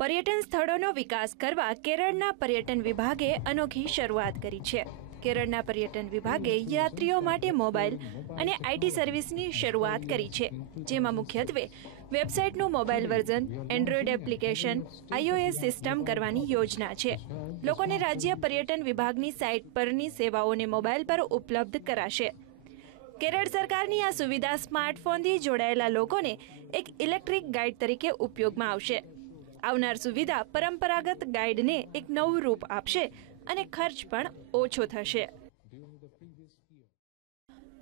પર્યટન સ્થળોનો વિકાસ કરવા કેરળના પર્યટન વિભાગે અનોખી શરૂઆત કરી છે. કેરળના પર્યટન વિભાગે યાત્રીઓ માટે મોબાઈલ અને આઈટી સર્વિસની શરૂઆત કરી છે. જેમાં મુખ્યત્વે વેબસાઇટનું mobile version Android application iOS system કરવાની યોજના છે. લોકોને રાજ્ય પર્યટન વિભાગની સાઇટ પરની સેવાઓને મોબાઈલ પર ઉપલબ્ધ કરાશે. કેરળ સરકારની આ સુવિધા સ્માર્ટફોનથી જોડાયેલા લોકોને એક ઇલેક્ટ્રિક ગાઈડ તરીકે ઉપયોગમાં આવશે. આવનાર સુવિધા પરંપરાગત ગાઈડને એક નવું રૂપ આપશે અને ખર્ચ પણ ઓછો થશે.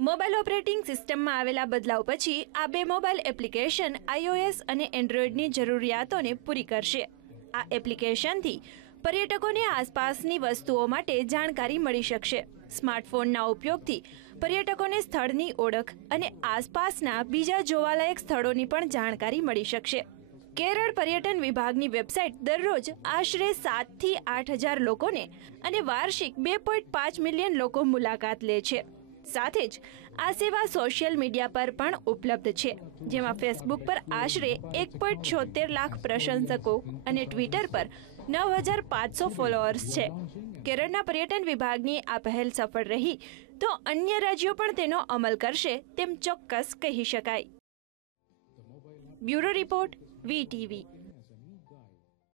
મોબાઈલ ઓપરેટિંગ સિસ્ટમમાં આવેલા બદલાવ પછી આ બે મોબાઈલ એપ્લિકેશન આઈઓએસ અને એન્ડ્રોઈડની જરૂરિયાતોને પૂરી કરશે. આ એપ્લિકેશનથી પર્યટકોને આસપાસની વસ્તુઓ માટે જાણકારી મળી શકશે. સ્માર્ટફોનના ઉપયોગથી પર્યટકોને સ્થળની ઓળખ અને આસપાસના બીજા જોવાલાયક સ્થળોની પણ જાણકારી મળી શકશે. કેરળ પર્યટન વિભાગની વેબસાઇટ દરરોજ આશરે સાતથી આઠ હજાર લોકોને અને વાર્ષિક બે પોઈન્ટ પાંચ મિલિયન લોકો મુલાકાત લે છે. સાથે જ આ સેવા સોશિયલ મીડિયા પર પણ ઉપલબ્ધ છે, જેમાં ફેસબુક પર આશરે એક પોઈન્ટ છોતેર લાખ પ્રશંસકો અને ટ્વિટર પર નવ હજાર પાંચસો ફોલોઅર્સ છે. કેરળના પર્યટન વિભાગની આ પહેલ સફળ રહી તો અન્ય રાજ્યો પણ તેનો અમલ કરશે તેમ ચોક્કસ કહી શકાય. Bureau report V TV